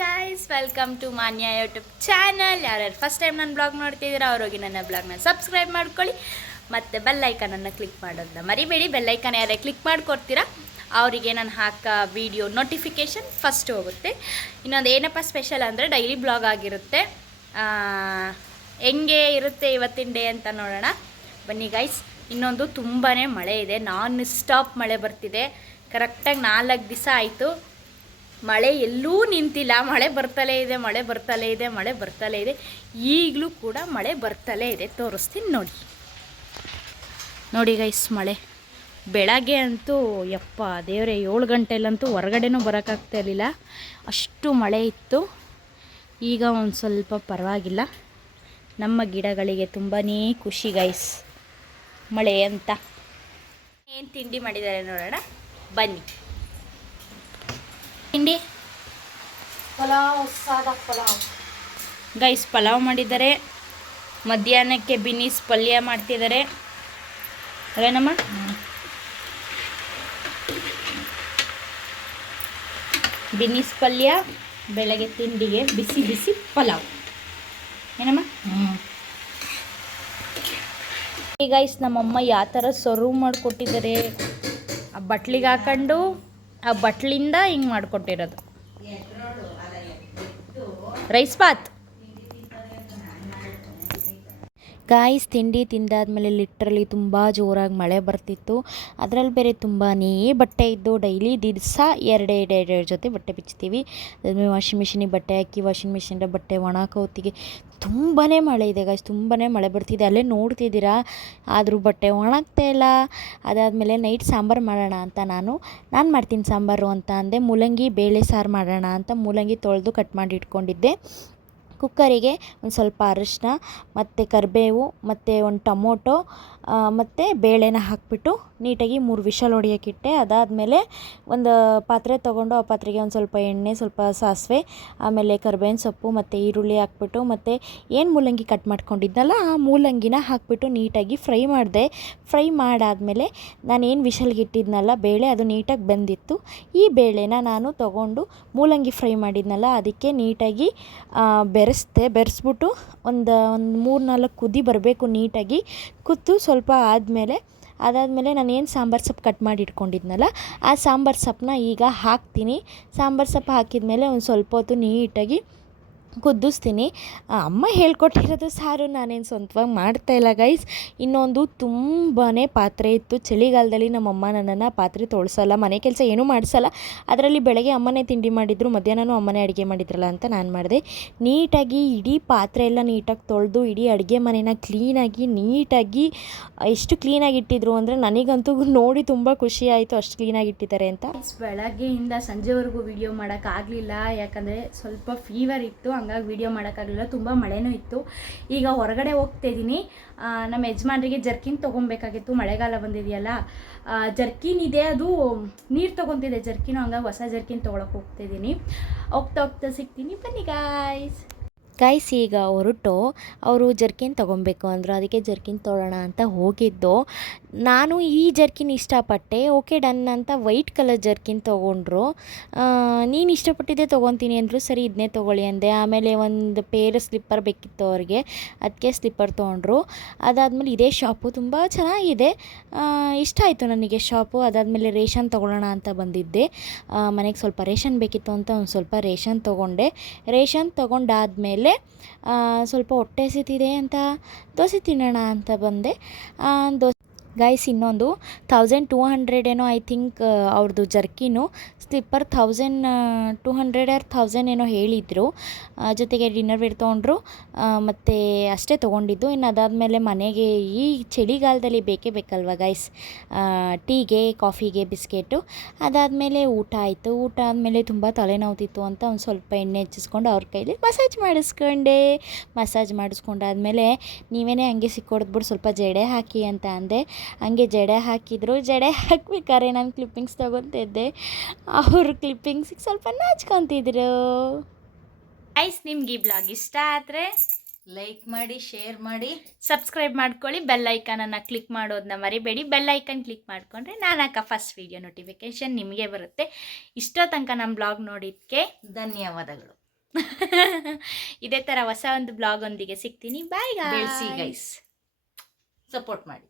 Guys, welcome to ಮಾನ್ಯ YouTube channel. ಯಾರ್ಯಾರು first time ನನ್ನ ಬ್ಲಾಗ್ ನೋಡ್ತಿದ್ದೀರಾ ಅವ್ರಿಗೆ ನನ್ನ ಬ್ಲಾಗ್ನ ಸಬ್ಸ್ಕ್ರೈಬ್ ಮಾಡ್ಕೊಳ್ಳಿ ಮತ್ತು ಬೆಲ್ಲೈಕನನ್ನು ಕ್ಲಿಕ್ ಮಾಡೋದನ್ನ ಮರಿಬೇಡಿ. ಬೆಲ್ಲೈಕನ್ ಯಾರೇ ಕ್ಲಿಕ್ ಮಾಡ್ಕೊಡ್ತೀರಾ ಅವರಿಗೆ ನಾನು ಹಾಕೋ ವಿಡಿಯೋ ನೋಟಿಫಿಕೇಷನ್ ಫಸ್ಟ್ ಹೋಗುತ್ತೆ. ಇನ್ನೊಂದು ಏನಪ್ಪ ಸ್ಪೆಷಲ್ ಅಂದರೆ ಡೈಲಿ ಬ್ಲಾಗ್ ಆಗಿರುತ್ತೆ. ಹೆಂಗೆ ಇರುತ್ತೆ ಇವತ್ತಿನ ಡೇ ಅಂತ ನೋಡೋಣ ಬನ್ನಿ ಗೈಸ್. ಇನ್ನೊಂದು ತುಂಬಾ ಮಳೆ ಇದೆ, ನಾನ್ ಸ್ಟಾಪ್ ಮಳೆ ಬರ್ತಿದೆ. ಕರೆಕ್ಟಾಗಿ 4 ದಿವಸ ಆಯಿತು, ಮಳೆ ಎಲ್ಲೂ ನಿಂತಿಲ್ಲ. ಮಳೆ ಬರ್ತಲೇ ಇದೆ, ಮಳೆ ಬರ್ತಲೇ ಇದೆ, ಮಳೆ ಬರ್ತಲೇ ಇದೆ. ಈಗಲೂ ಕೂಡ ಮಳೆ ಬರ್ತಲೇ ಇದೆ. ತೋರಿಸ್ತೀನಿ ನೋಡಿ ಗೈಸ್. ಮಳೆ ಬೆಳಗ್ಗೆ ಅಂತೂ ಯಪ್ಪ ದೇವರೇ 7 ಗಂಟೆಲಂತೂ ಹೊರಗಡೆನೂ ಬರೋಕ್ಕಾಗ್ತಾ ಇರಲಿಲ್ಲ, ಅಷ್ಟು ಮಳೆ ಇತ್ತು. ಈಗ ಒಂದು ಸ್ವಲ್ಪ ಪರವಾಗಿಲ್ಲ. ನಮ್ಮ ಗಿಡಗಳಿಗೆ ತುಂಬಾ ಖುಷಿ ಗೈಸ್ ಮಳೆ ಅಂತ. ಏನು ತಿಂಡಿ ಮಾಡಿದ್ದಾರೆ ನೋಡೋಣ ಬನ್ನಿ. ತಿಂಡಿ ಪಲಾವ್, ಸಾದಾ ಪಲಾವ್ ಗೈಸ್. ಪಲಾವ್ ಮಾಡಿದ್ದಾರೆ, ಮಧ್ಯಾಹ್ನಕ್ಕೆ ಬಿನೀಸ್ ಪಲ್ಯ ಮಾಡ್ತಿದ್ದಾರೆ ಅದೇನಮ್ಮ. ಬಿನೀಸ್ ಪಲ್ಯ ಬೆಳಗ್ಗೆ ತಿಂಡಿಗೆ, ಬಿಸಿ ಬಿಸಿ ಪಲಾವ್ ಏನಮ್ಮ. ಗೈಸ್ ನಮ್ಮಮ್ಮ ಯಾವ ಥರ ಸರ್ವ್ ಮಾಡಿಕೊಟ್ಟಿದ್ದಾರೆ, ಆ ಬಟ್ಲಿಗೆ ಹಾಕೊಂಡು ಆ ಬಟ್ಲಿಂದ ಹಿಂಗೆ ಮಾಡಿಕೊಟ್ಟಿರೋದು ರೈಸ್ ಬಾತ್. ಗಾಯ್ಸ್ ತಿಂಡಿ ತಿಂದಾದ್ಮೇಲೆ ಲಿಟ್ರಲಿ ತುಂಬ ಜೋರಾಗಿ ಮಳೆ ಬರ್ತಿತ್ತು. ಅದರಲ್ಲಿ ಬೇರೆ ತುಂಬಾ ಬಟ್ಟೆ ಇದ್ದು, ಡೈಲಿ ದಿವಸ ಎರಡು ಜೊತೆ ಬಟ್ಟೆ ಬಿಚ್ತೀವಿ. ಅದಾದ್ಮೇಲೆ ವಾಷಿಂಗ್ ಮಿಷಿನಿಗೆ ಬಟ್ಟೆ ಹಾಕಿ ವಾಷಿಂಗ್ ಮಿಷಿನಿಂದ ಬಟ್ಟೆ ಒಣಾಕ ಹೊತ್ತಿಗೆ ತುಂಬಾ ಮಳೆ ಇದೆ ಗಾಯ್ಸ್, ತುಂಬಾ ಮಳೆ ಬರ್ತಿದೆ. ಅಲ್ಲೇ ನೋಡ್ತಿದ್ದೀರಾ, ಆದರೂ ಬಟ್ಟೆ ಒಣಗ್ತಾ ಇಲ್ಲ. ಅದಾದಮೇಲೆ ನೈಟ್ ಸಾಂಬಾರು ಮಾಡೋಣ ಅಂತ ನಾನು ಮಾಡ್ತೀನಿ ಸಾಂಬಾರು ಅಂತ ಅಂದೆ. ಮೂಲಂಗಿ ಬೇಳೆ ಸಾರು ಮಾಡೋಣ ಅಂತ ಮೂಲಂಗಿ ತೊಳೆದು ಕಟ್ ಮಾಡಿ ಇಟ್ಕೊಂಡಿದ್ದೆ. ಕುಕ್ಕರಿಗೆ ಒಂದು ಸ್ವಲ್ಪ ಅರಿಶಿನ ಮತ್ತು ಕರಿಬೇವು ಮತ್ತು ಒಂದು ಟೊಮೊಟೊ ಮತ್ತು ಬೇಳೆನ ಹಾಕಿಬಿಟ್ಟು ನೀಟಾಗಿ 3 ವಿಷಲ್ ಹೊಡಿಯೋಕ್ಕಿಟ್ಟೆ. ಅದಾದಮೇಲೆ ಒಂದು ಪಾತ್ರೆ ತೊಗೊಂಡು ಆ ಪಾತ್ರೆಗೆ ಒಂದು ಸ್ವಲ್ಪ ಎಣ್ಣೆ, ಸ್ವಲ್ಪ ಸಾಸಿವೆ, ಆಮೇಲೆ ಕರಿಬೇವಿನ ಸೊಪ್ಪು ಮತ್ತು ಈರುಳ್ಳಿ ಹಾಕ್ಬಿಟ್ಟು ಮತ್ತು ಏನು ಮೂಲಂಗಿ ಕಟ್ ಮಾಡ್ಕೊಂಡಿದ್ದಲ್ಲ ಆ ಮೂಲಂಗಿನ ಹಾಕಿಬಿಟ್ಟು ನೀಟಾಗಿ ಫ್ರೈ ಮಾಡಿದೆ. ಫ್ರೈ ಮಾಡಾದಮೇಲೆ ನಾನೇನು ವಿಷಲ್ಗೆ ಇಟ್ಟಿದ್ನಲ್ಲ ಬೇಳೆ, ಅದು ನೀಟಾಗಿ ಬೆಂದಿತ್ತು. ಈ ಬೇಳೆನ ನಾನು ತೊಗೊಂಡು ಮೂಲಂಗಿ ಫ್ರೈ ಮಾಡಿದ್ನಲ್ಲ ಅದಕ್ಕೆ ನೀಟಾಗಿ ಬೆರೆಸ್ಬಿಟ್ಟು ಒಂದು 3-4 ಕುದಿ ಬರಬೇಕು ನೀಟಾಗಿ. ಕುದ್ದು ಸ್ವಲ್ಪ ಅದಾದಮೇಲೆ ನಾನೇನು ಸಾಂಬಾರು ಸೊಪ್ಪು ಕಟ್ ಮಾಡಿ ಇಟ್ಕೊಂಡಿದ್ನಲ್ಲ ಆ ಸಾಂಬಾರು ಸೊಪ್ಪನ್ನ ಈಗ ಹಾಕ್ತೀನಿ. ಸಾಂಬಾರು ಸೊಪ್ಪು ಹಾಕಿದ್ಮೇಲೆ ಒಂದು ಸ್ವಲ್ಪ ಹೊತ್ತು ನೀಟಾಗಿ ಕುದಿಸ್ತೀನಿ. ಅಮ್ಮ ಹೇಳ್ಕೊಟ್ಟಿರೋದು ಸಾರು, ನಾನೇನು ಸ್ವಂತವಾಗಿ ಮಾಡ್ತಾಯಿಲ್ಲ ಗೈಸ್. ಇನ್ನೊಂದು ತುಂಬಾ ಪಾತ್ರೆ ಇತ್ತು. ಚಳಿಗಾಲದಲ್ಲಿ ನಮ್ಮಮ್ಮ ನನ್ನನ್ನು ಪಾತ್ರೆ ತೊಳ್ಸೋಲ್ಲ, ಮನೆ ಕೆಲಸ ಏನೂ ಮಾಡಿಸಲ್ಲ. ಅದರಲ್ಲಿ ಬೆಳಗ್ಗೆ ಅಮ್ಮನೇ ತಿಂಡಿ ಮಾಡಿದ್ರು, ಮಧ್ಯಾಹ್ನನೂ ಅಮ್ಮನೇ ಅಡುಗೆ ಮಾಡಿದ್ರಲ್ಲ ಅಂತ ನಾನು ಮಾಡಿದೆ. ನೀಟಾಗಿ ಇಡೀ ಪಾತ್ರೆ ಎಲ್ಲ ನೀಟಾಗಿ ತೊಳೆದು ಇಡೀ ಅಡುಗೆ ಮನೆನ ಕ್ಲೀನಾಗಿ ನೀಟಾಗಿ ಎಷ್ಟು ಕ್ಲೀನಾಗಿ ಇಟ್ಟಿದ್ರು ಅಂದರೆ ನನಗಂತೂ ನೋಡಿ ತುಂಬ ಖುಷಿ ಆಯಿತು, ಅಷ್ಟು ಕ್ಲೀನಾಗಿ ಇಟ್ಟಿದ್ದಾರೆ ಅಂತ. ಬೆಳಗ್ಗೆಯಿಂದ ಸಂಜೆವರೆಗೂ ವಿಡಿಯೋ ಮಾಡೋಕ್ಕಾಗಲಿಲ್ಲ, ಯಾಕಂದರೆ ಸ್ವಲ್ಪ ಫೀವರ್ ಇತ್ತು, ಹಂಗಾಗಿ ವೀಡಿಯೋ ಮಾಡೋಕ್ಕಾಗಲಿಲ್ಲ. ತುಂಬ ಮಳೆನೂ ಇತ್ತು. ಈಗ ಹೊರಗಡೆ ಹೋಗ್ತಾಯಿದ್ದೀನಿ. ನಮ್ಮ ಯಜಮಾನ್ರಿಗೆ ಜರ್ಕಿನ್ ತೊಗೊಬೇಕಾಗಿತ್ತು, ಮಳೆಗಾಲ ಬಂದಿದೆಯಲ್ಲ. ಜರ್ಕಿನ್ ಇದೆ, ಅದು ನೀರು ತೊಗೊತಿದೆ ಜರ್ಕಿನು, ಹಂಗಾಗಿ ಹೊಸ ಜರ್ಕಿನ್ ತೊಗೊಳಕ್ಕೆ ಹೋಗ್ತಾಯಿದ್ದೀನಿ. ಹೋಗ್ತಾ ಸಿಗ್ತೀನಿ ಬನ್ನಿ ಗೈಸ್. ಈಗ ಹೊರಟು ಅವರು ಜರ್ಕಿನ್ ತೊಗೊಬೇಕು ಅಂದರು, ಅದಕ್ಕೆ ಜರ್ಕಿನ್ ತೊಗೊಳ್ಳೋಣ ಅಂತ ಹೋಗಿದ್ದು. ನಾನು ಈ ಜರ್ಕಿನ್ ಇಷ್ಟಪಟ್ಟೆ, ಓಕೆ ಡನ್ ಅಂತ ವೈಟ್ ಕಲರ್ ಜರ್ಕಿನ್ ತೊಗೊಂಡ್ರು. ನೀನು ಇಷ್ಟಪಟ್ಟಿದ್ದೆ ತೊಗೊತೀನಿ ಅಂದರು, ಸರಿ ಇದನ್ನೇ ತೊಗೊಳ್ಳಿ ಅಂದೆ. ಆಮೇಲೆ ಒಂದು ಪೇರ್ ಸ್ಲಿಪ್ಪರ್ ಬೇಕಿತ್ತು ಅವ್ರಿಗೆ, ಅದಕ್ಕೆ ಸ್ಲಿಪ್ಪರ್ ತೊಗೊಂಡ್ರು. ಅದಾದಮೇಲೆ ಇದೇ ಶಾಪು ತುಂಬ ಚೆನ್ನಾಗಿದೆ, ಇಷ್ಟ ಆಯಿತು ನನಗೆ ಶಾಪು. ಅದಾದಮೇಲೆ ರೇಷನ್ ತೊಗೊಳ್ಳೋಣ ಅಂತ ಬಂದಿದ್ದೆ, ಮನೆಗೆ ಸ್ವಲ್ಪ ರೇಷನ್ ಬೇಕಿತ್ತು ಅಂತ ಒಂದು ಸ್ವಲ್ಪ ರೇಷನ್ ತೊಗೊಂಡೆ. ರೇಷನ್ ತೊಗೊಂಡಾದಮೇಲೆ ಸ್ವಲ್ಪ ಹೊಟ್ಟೆ ಹಸಿತಿದೆ ಅಂತ ದೋಸೆ ತಿನ್ನೋಣ ಅಂತ ಬಂದೆ. ಗೈಸ್ ಇನ್ನೊಂದು 1200 ಏನೋ ಐ ಥಿಂಕ್ ಅವ್ರದ್ದು ಜರ್ಕಿನು. ಸ್ಲಿಪ್ಪರ್ 1200 or 1000 ಏನೋ ಹೇಳಿದರು. ಜೊತೆಗೆ ಡಿನ್ನರ್ ವೇರ್ ತೊಗೊಂಡ್ರು, ಮತ್ತು ಅಷ್ಟೇ ತೊಗೊಂಡಿದ್ದು. ಇನ್ನು ಅದಾದಮೇಲೆ ಮನೆಗೆ ಈ ಚಳಿಗಾಲದಲ್ಲಿ ಬೇಕೇ ಬೇಕಲ್ವ ಗೈಸ್, ಟೀಗೆ ಕಾಫಿಗೆ ಬಿಸ್ಕೆಟು. ಅದಾದಮೇಲೆ ಊಟ ಆಯಿತು. ಊಟ ಆದಮೇಲೆ ತುಂಬ ತಲೆನೋವ್ತಿತ್ತು ಅಂತ ಒಂದು ಸ್ವಲ್ಪ ಎಣ್ಣೆ ಹಚ್ಚಿಸ್ಕೊಂಡು ಅವ್ರ ಕೈಲಿ ಮಸಾಜ್ ಮಾಡಿಸ್ಕೊಂಡೆ. ಮಸಾಜ್ ಮಾಡಿಸ್ಕೊಂಡಾದ್ಮೇಲೆ ನೀವೇನೇ ಹಂಗೆ ಸಿಕ್ಕೊಡ್ದ್ಬಿಟ್ಟು ಸ್ವಲ್ಪ ಜಡೆ ಹಾಕಿ ಅಂತ ಅಂದೆ. ಹಂಗೆ ಜಡೆ ಹಾಕಿದ್ರು. ಜಡೆ ಹಾಕ್ಬೇಕಾದ್ರೆ ನಾನು ಕ್ಲಿಪ್ಪಿಂಗ್ಸ್ ತೊಗೊತಿದ್ದೆ, ಅವರು ಕ್ಲಿಪ್ಪಿಂಗ್ಸಿಗೆ ಸ್ವಲ್ಪ ನಾಚ್ಕೊತಿದ್ರು. ಗೈಸ್ ನಿಮ್ಗೆ ಈ ಬ್ಲಾಗ್ ಇಷ್ಟ ಆದರೆ ಲೈಕ್ ಮಾಡಿ, ಶೇರ್ ಮಾಡಿ, ಸಬ್ಸ್ಕ್ರೈಬ್ ಮಾಡ್ಕೊಳ್ಳಿ. ಬೆಲ್ ಐಕಾನನ್ನು ಕ್ಲಿಕ್ ಮಾಡೋದನ್ನ ಮರಿಬೇಡಿ. ಬೆಲ್ ಐಕನ್ ಕ್ಲಿಕ್ ಮಾಡಿಕೊಂಡ್ರೆ ನಾನು ಹಾಕೋ ಫಸ್ಟ್ ವೀಡಿಯೋ ನೋಟಿಫಿಕೇಷನ್ ನಿಮಗೆ ಬರುತ್ತೆ. ಇಷ್ಟೋ ತನಕ ನಮ್ಮ ಬ್ಲಾಗ್ ನೋಡಿದ್ದಕ್ಕೆ ಧನ್ಯವಾದಗಳು. ಇದೇ ಥರ ಹೊಸ ಒಂದು ಬ್ಲಾಗ್ ಒಂದಿಗೆ ಸಿಗ್ತೀನಿ. ಬಾಯ್ ಬೆಳೆಸಿ ಗೈಸ್, ಸಪೋರ್ಟ್ ಮಾಡಿ.